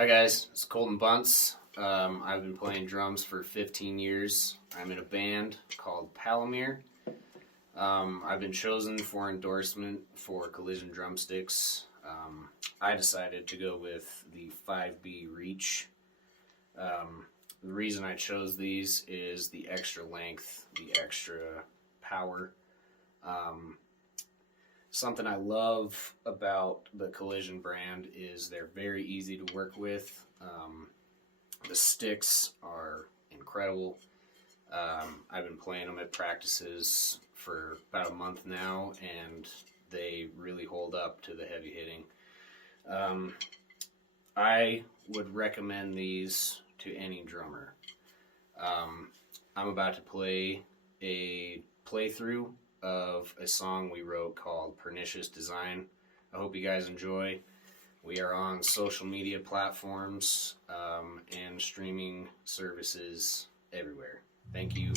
Hi guys, it's Colton Bunce. I've been playing drums for 15 years. I'm in a band called Palomir. I've been chosen for endorsement for Collision Drumsticks. I decided to go with the 5B Reach. The reason I chose these is the extra length, the extra power. Something I love about the Collision brand is they're very easy to work with. The sticks are incredible. I've been playing them at practices for about a month now, and they really hold up to the heavy hitting. I would recommend these to any drummer. I'm about to play a playthrough of a song we wrote called Pernicious Design. I hope you guys enjoy. We are on social media platforms and streaming services everywhere. Thank you.